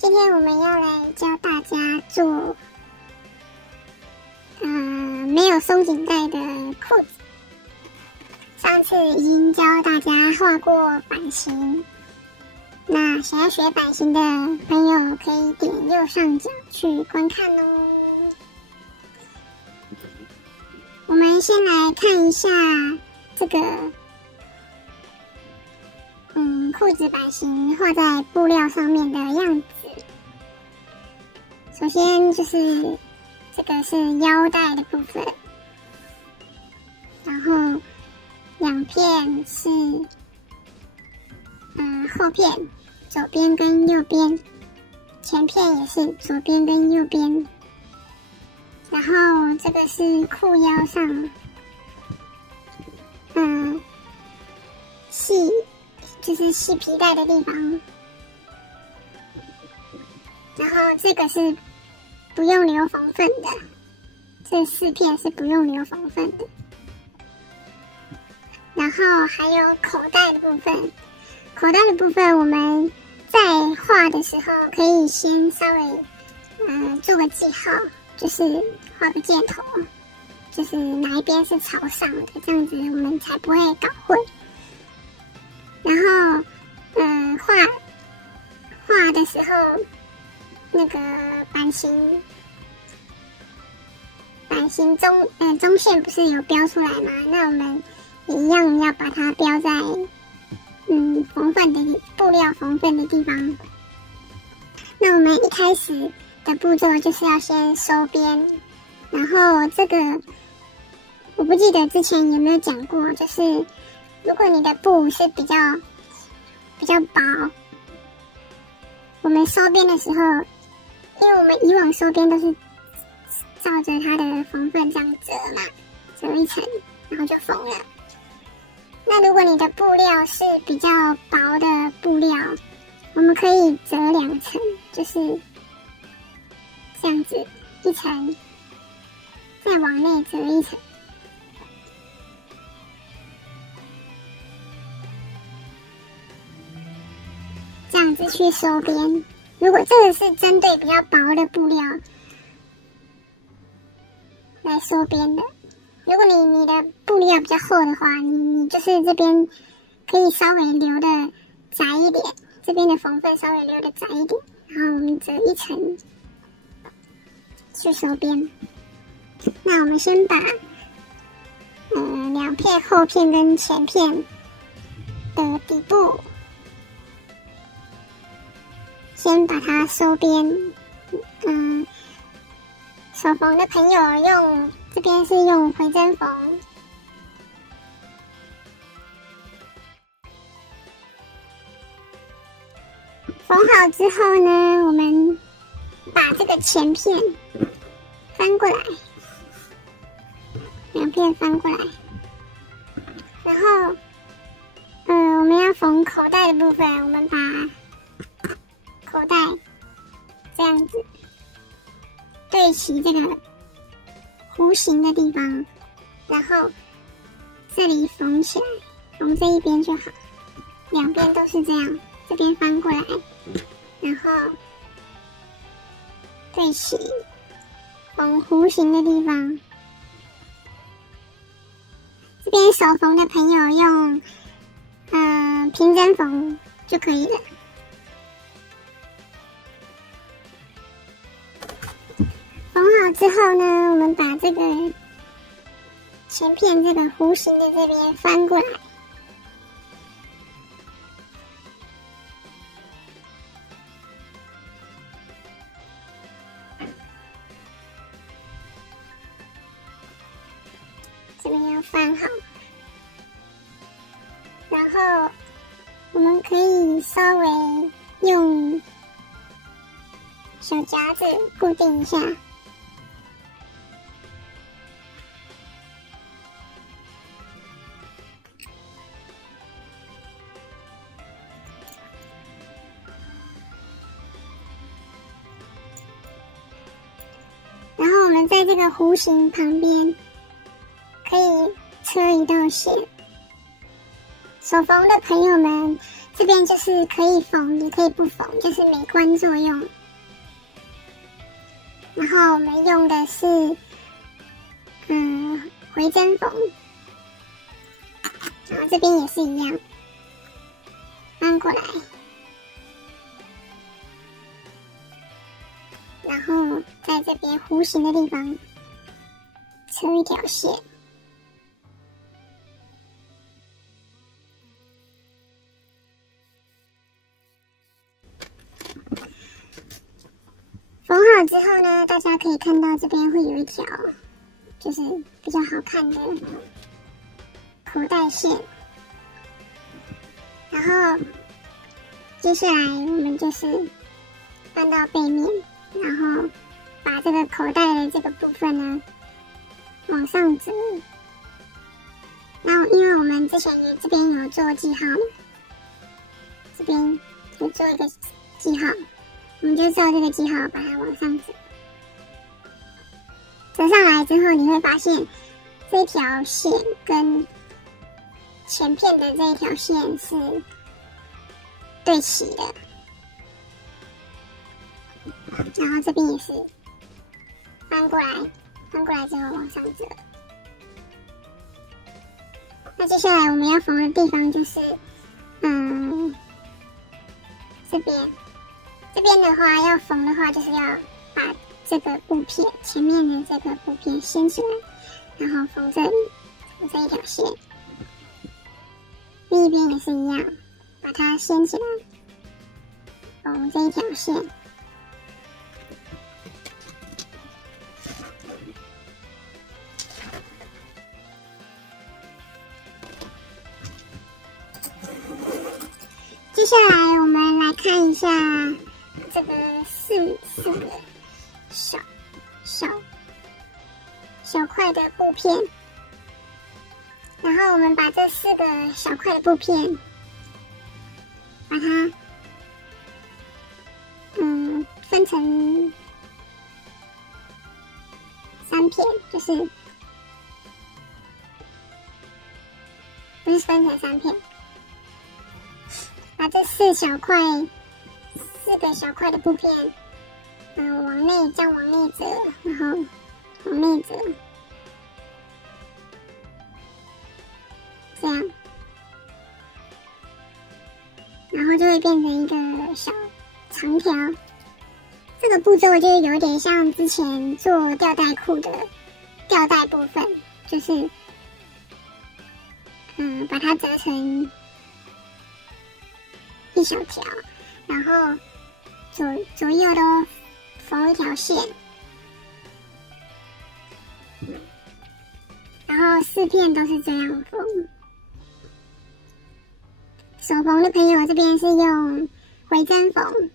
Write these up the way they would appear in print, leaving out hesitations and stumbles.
今天我们要来教大家做没有松紧带的裤子。上次已经教大家画过版型，那想要学版型的朋友可以点右上角去观看哦。我们先来看一下这个裤子版型画在布料上面的样子。首先就是这个是腰带的部分，然后两片是后片，左边跟右边，前片也是左边跟右边，然后这个是裤腰上细就是系皮带的地方，然后这个是不用留缝缝的，这4片是不用留缝缝的。然后还有口袋的部分，口袋的部分我们在画的时候可以先稍微做个记号，就是画个箭头，就是哪一边是朝上的，这样子我们才不会搞混。然后画的时候那个版型中线不是有标出来吗？那我们也一样要把它标在缝缝的布料缝缝的地方。那我们一开始的步骤就是要先收边，然后这个我不记得之前有没有讲过，就是如果你的布是比较薄，我们收边的时候，因为我们以往收边都是照着它的缝缝这样折嘛，折一层然后就缝了。那如果你的布料是比较薄的布料，我们可以折2层，就是这样子，一层再往内折一层，这样子去收边。如果这个是针对比较薄的布料来收边的，如果你的布料比较厚的话，你就是这边可以稍微留的窄一点，这边的缝缝稍微留的窄一点，然后我们折一层去收边。那我们先把2片后片跟前片的底部先把它收边。手缝的朋友这边是用回针缝，缝好之后呢，我们把这个前片翻过来，2片翻过来，然后我们要缝口袋的部分，我们把口袋这样子对齐这个弧形的地方，然后这里缝起来，缝这一边就好，2边都是这样，这边翻过来，然后对齐，缝弧形的地方。这边手缝的朋友用平针缝就可以了。缝好之后呢，我们把这个前片这个弧形的这边翻过来，这边要翻好，然后我们可以稍微用小夹子固定一下。然后我们在这个弧形旁边可以车一道线。手缝的朋友们，这边边就是可以缝，也可以不缝，就是美观作用。然后我们用的是回针缝，然后这边也是一样，翻过来，然后在这边弧形的地方扯一条线。缝好之后呢，大家可以看到这边会有一条，就是比较好看的口袋线。然后接下来我们就是翻到背面，然后把这个口袋的这个部分呢往上折。然后因为我们之前也这边有做记号，这边有做一个记号。我们就照这个记号把它往上折，折上来之后，你会发现这条线跟前片的这一条线是对齐的，然后这边也是翻过来，翻过来之后往上折。那接下来我们要缝的地方就是，这边的话要缝的话，就是要把这个布片前面的这个布片掀起来，然后缝这里，缝这一条线。另一边也是一样，把它掀起来，缝这一条线。接下来我们来看一下这个四个小块的布片，然后我们把这4个小块的布片，把它分成3片，就是不是分成3片，把这4个小块的布片，往内折，然后往内折，这样，然后就会变成一个小长条。这个步骤就有点像之前做吊带裤的吊带部分，就是把它折成一小条，然后左右都缝一条线，然后4片都是这样缝。手缝的朋友这边是用回针缝，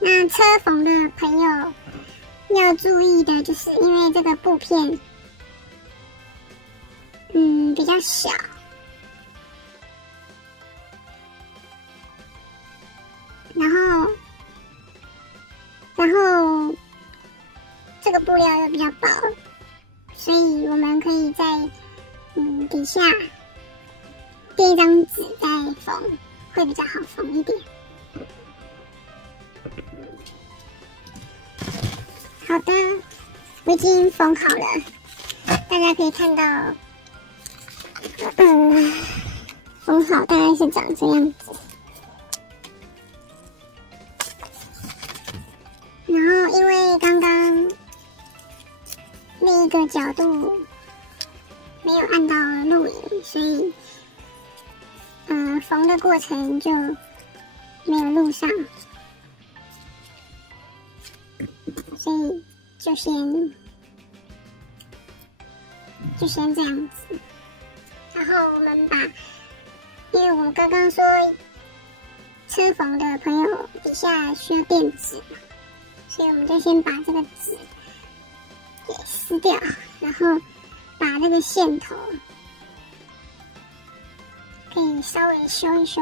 那车缝的朋友要注意的就是，因为这个布片比较小，然后这个布料又比较薄，所以我们可以在底下垫一张纸再缝，会比较好缝一点。好的，我已经缝好了，大家可以看到，缝好大概是长这样子。然后因为刚刚另一个角度没有按到录影，所以缝的过程就没有录上，所以就先这样子。然后我们因为我刚刚说车缝的朋友底下需要垫纸嘛，所以我们就先把这个纸给撕掉，然后把那个线头可以稍微修一修。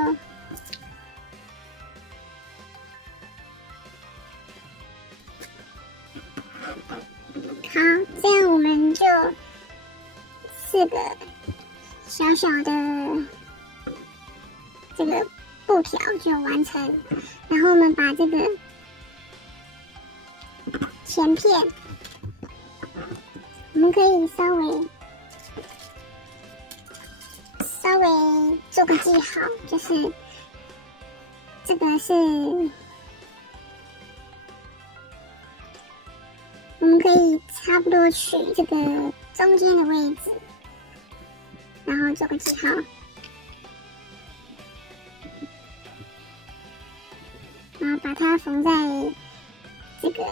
好，这样我们就4个小小的这个布条就完成。然后我们把这个前片，我们可以稍微做个记号，就是这个是我们可以差不多取这个中间的位置，然后做个记号，然后把它缝在这个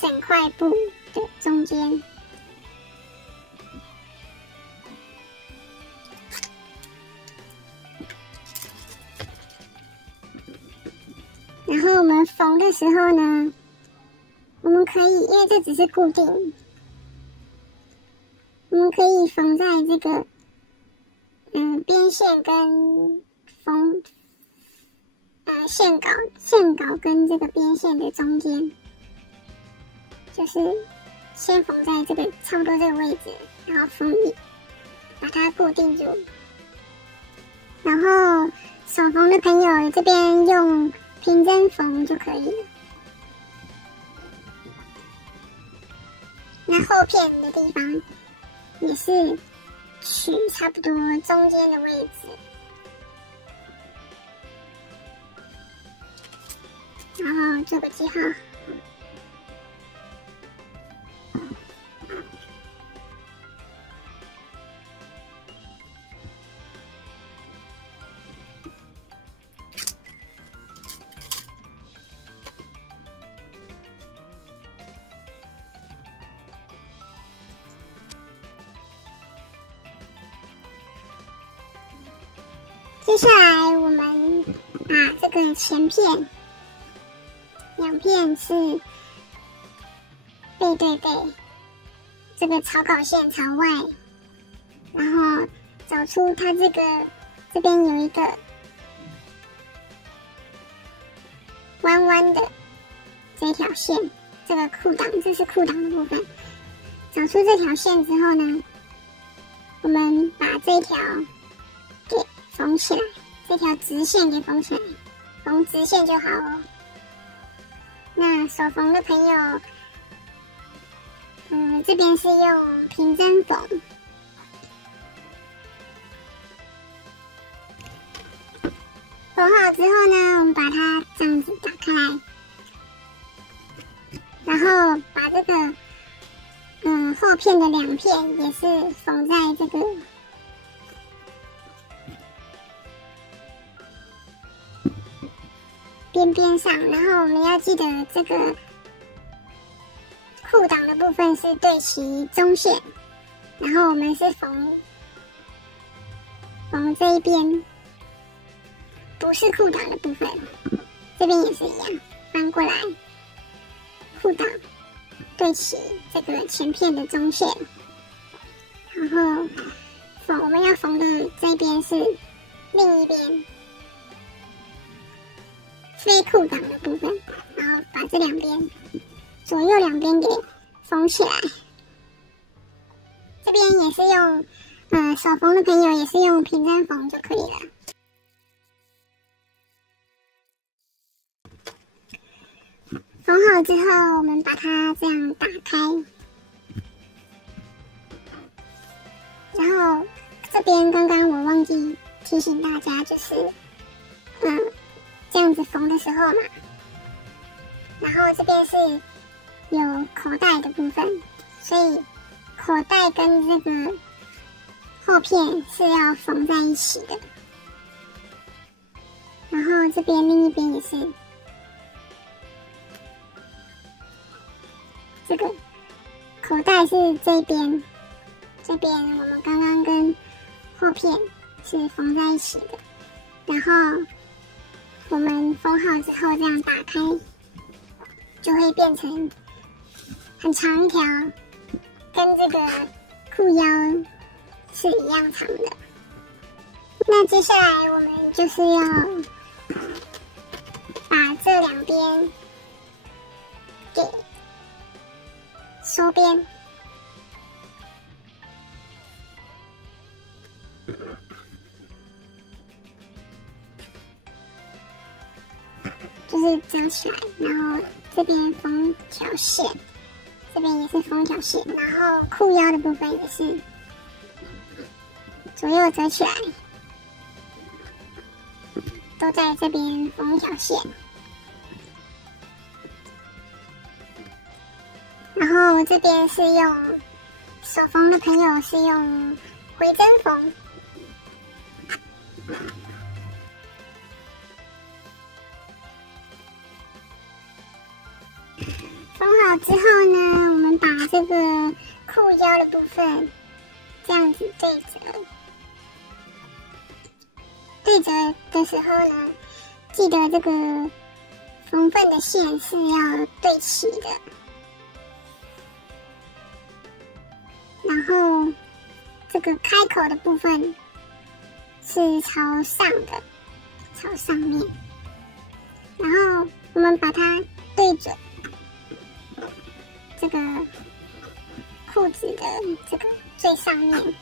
整块布的中间。然后我们缝的时候呢，我们可以，因为这只是固定，我们可以缝在这个边线跟线稿跟这个边线的中间，就是先缝在这个差不多这个位置，然后把它固定住。然后手缝的朋友这边用平针缝就可以了。那后片的地方也是取差不多中间的位置，然后做个记号。接下来我们把这个前片2片是背对背，这个草稿线朝外，然后找出它这边有一个弯弯的这条线，这个裤裆，这是裤裆的部分。找出这条线之后呢，我们把这条给缝起来，这条直线给缝起来，缝直线就好哦。那手缝的朋友，这边是用平针缝。缝好之后呢，我们把它这样子打开来，然后把这个后片的2片也是缝在这个边边上，然后我们要记得这个裤裆的部分是对齐中线，然后我们是缝这一边，不是裤裆的部分，这边也是一样，翻过来，裤裆对齐这个前片的中线，然后我们要缝的这边是另一边非裤裆的部分，然后把这2边左右2边给缝起来。这边也是用手缝的朋友也是用平针缝就可以了。缝好之后，我们把它这样打开，然后这边刚刚我忘记提醒大家，就是这样子缝的时候嘛，然后这边是有口袋的部分，所以口袋跟这个后片是要缝在一起的，然后这边另一边也是。这个口袋是这边我们刚刚跟后片是缝在一起的，然后我们缝好之后这样打开，就会变成很长一条，跟这个裤腰是一样长的。那接下来我们就是要把这2边给收边，折起来，然后这边封条线，这边也是封条线，然后裤腰的部分也是左右折起来，都在这边封一条线。然后这边是用手缝的朋友是用回针缝。缝好之后呢，我们把这个裤腰的部分这样子对折。对折的时候呢，记得这个缝缝的线是要对齐的。然后这个开口的部分是朝上的，朝上面。然后我们把它对准这个裤子的这个最上面，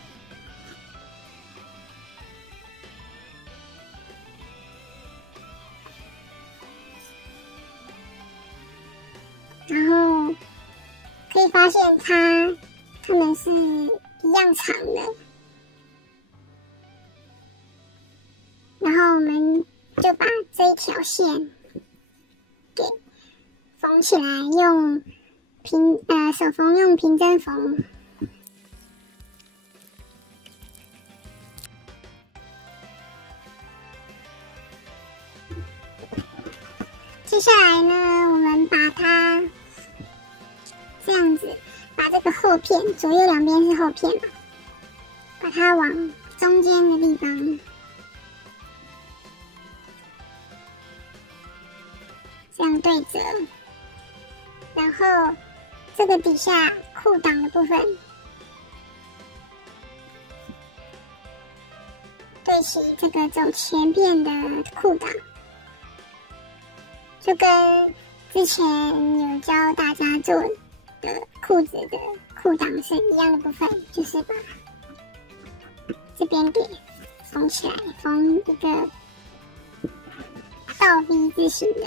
然后可以发现它们是一样长的，然后我们就把这一条线给缝起来，用手缝用平针缝。接下来呢，我们把它这样子，把这个后片，左右两边是后片嘛，把它往中间的地方这样对折，然后这个底下裤裆的部分对齐这个走前边的裤裆，就跟之前有教大家做的裤子的裤裆是一样的部分，就是把这边给缝起来，缝一个倒 V 字形的。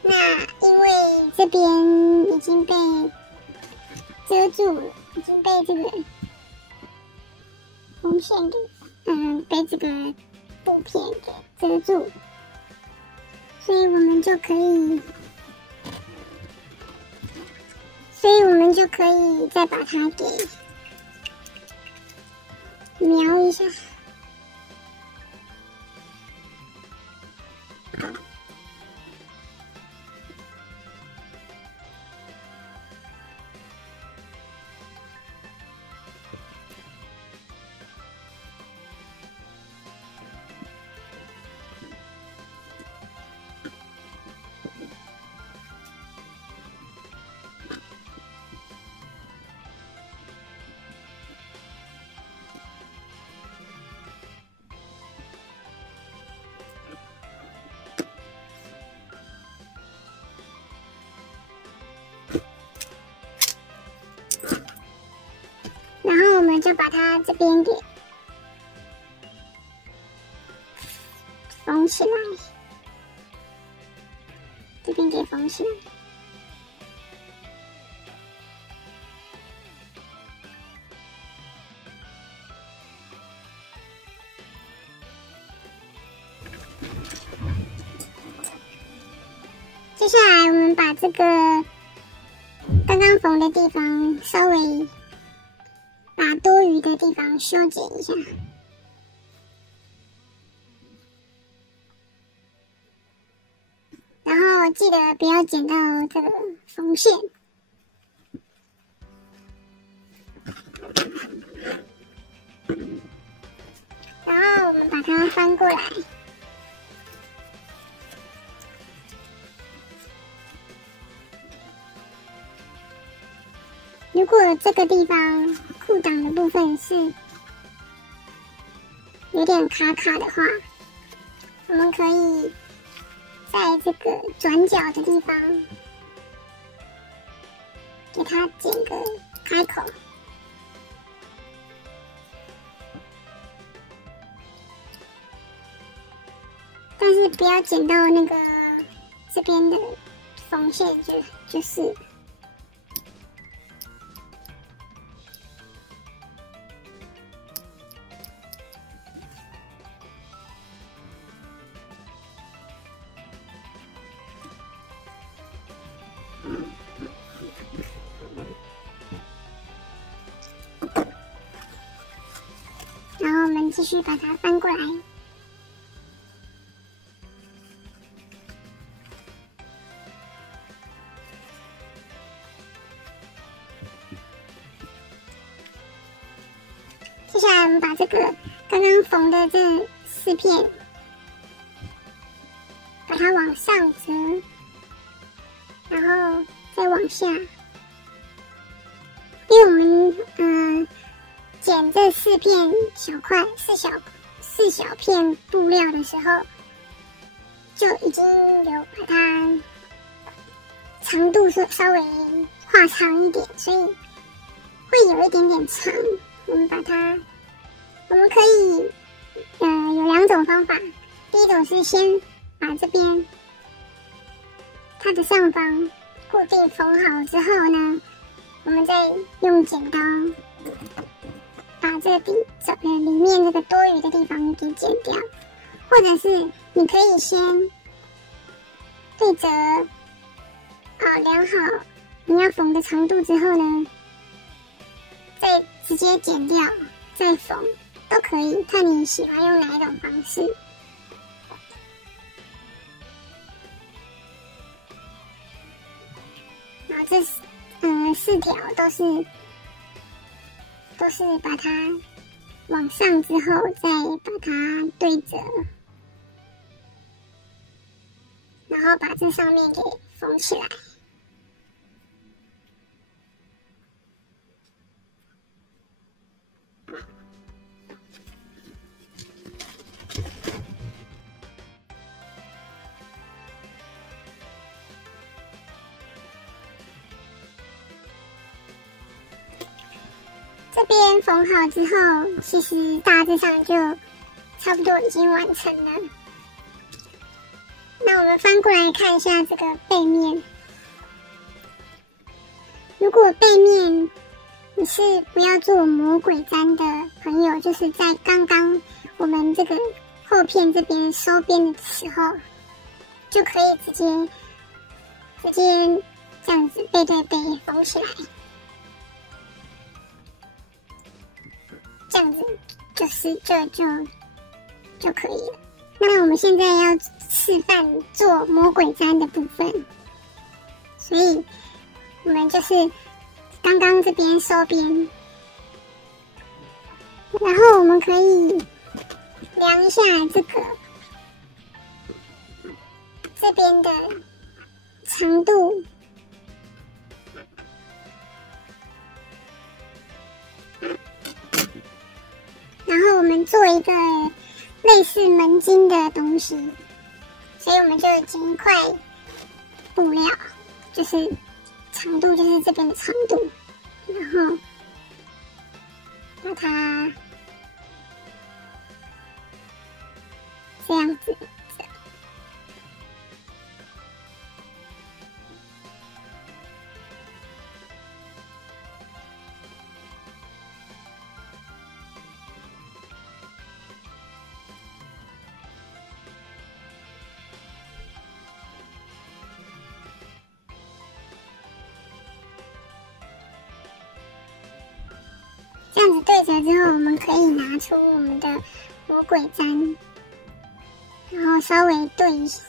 那因为这边已经被遮住了，已经被这个缝线给被这个布片给遮住，所以我们就可以再把它给描一下。然后我们就把它这边给缝起来，这边给缝起来。接下来我们把这个刚刚缝的地方稍微把多余的地方修剪一下，然后记得不要剪到这个缝线。然后我们把它翻过来，如果这个地方裤裆的部分是有点卡卡的话，我们可以在这个转角的地方给它剪个开口。就是不要剪到那个这边的缝线就是。然后我们继续把它翻过来。接下来我们把这个刚刚缝的这4片，把它往上折，然后再往下。因为我们剪这4片小块4小片布料的时候，就已经有把它长度稍微画长一点，所以会有一点点长。我们可以有2种方法。第一种是先把这边它的上方固定缝好之后呢，我们再用剪刀把这个里面这个多余的地方给剪掉，或者是你可以先对折量好你要缝的长度之后呢，再直接剪掉再缝都可以，看你喜欢用哪一种方式。然后这4条都是把它往上之后再把它对折，然后把这上面给缝起来。这边缝好之后，其实大致上就差不多已经完成了。那我们翻过来看一下这个背面。如果背面你是不要做魔鬼毡的朋友，就是在刚刚我们这个后片这边收边的时候，就可以直接这样子背对背缝起来。这样子就可以了。那我们现在要示范做魔鬼毡的部分，所以我们就是刚刚这边收边，然后我们可以量一下这边的长度。然后我们做一个类似门襟的东西，所以我们就剪一块布料，就是长度就是这边的长度，然后把它这样子。这样子对折之后，我们可以拿出我们的魔鬼毡，然后稍微对一下，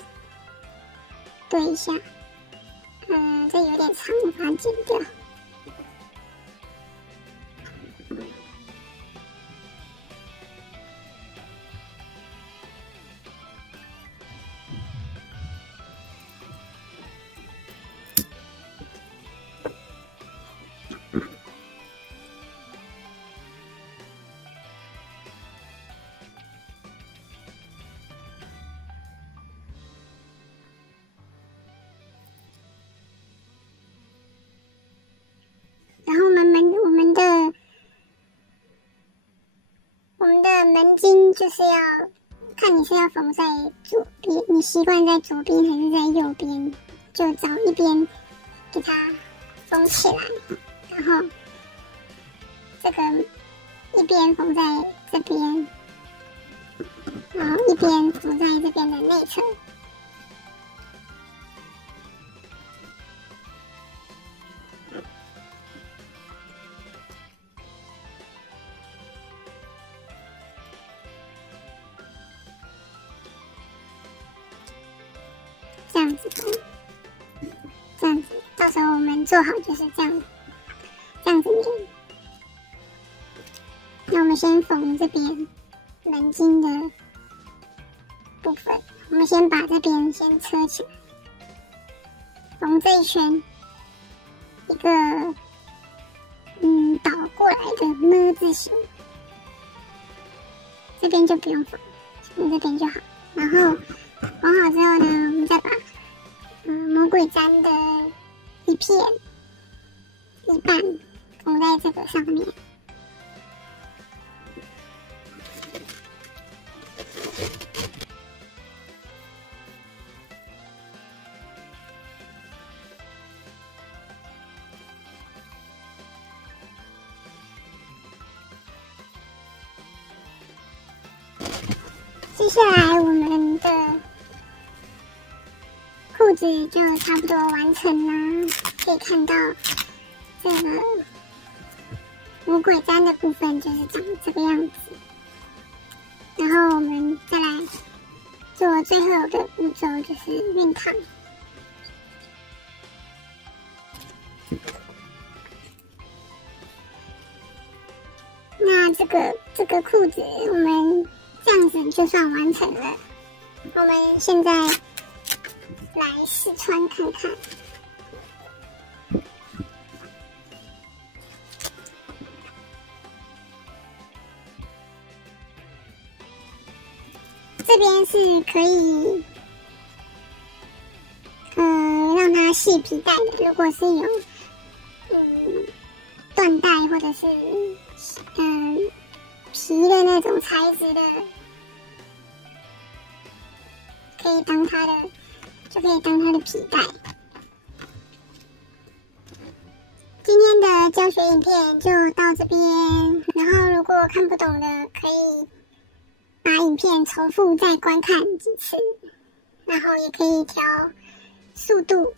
这有点长，我把它剪掉。然后我们的门襟就是要看你是要缝在左边，你习惯在左边还是在右边，就找一边给它缝起来，然后这个一边缝在这边，然后一边缝在这边的内侧。这样子的，这样子，到时候我们做好就是这样子粘。那我们先缝这边门襟的部分，我们先把这边先车起来，缝这一圈，一个倒过来的么字形，这边就不用缝，缝这边就好。然后缝好之后呢，我们再把魔鬼毡的一半缝在这个上面。接下来我们的裤子就差不多完成啦，可以看到这个魔鬼毡的部分就是长这个样子。然后我们再来做最后的步骤，就是熨烫。那这个裤子我们这样子就算完成了。我们现在来试穿看看。这边是可以让它系皮带的，如果是有缎带或者是皮的那种材质的，可以当它的皮带。今天的教学影片就到这边，然后如果看不懂的可以把影片重复再观看几次，然后也可以调速度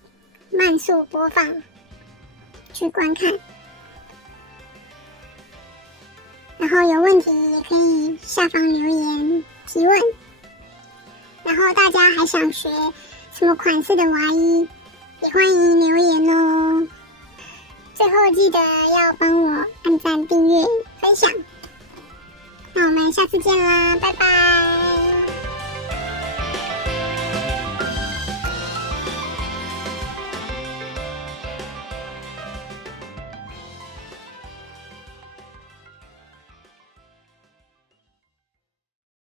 慢速播放去观看，然后有问题也可以下方留言提问。然后大家还想学什么款式的娃衣，也欢迎留言哦。最后记得要帮我按赞、订阅、分享。那我们下次见啦，拜拜。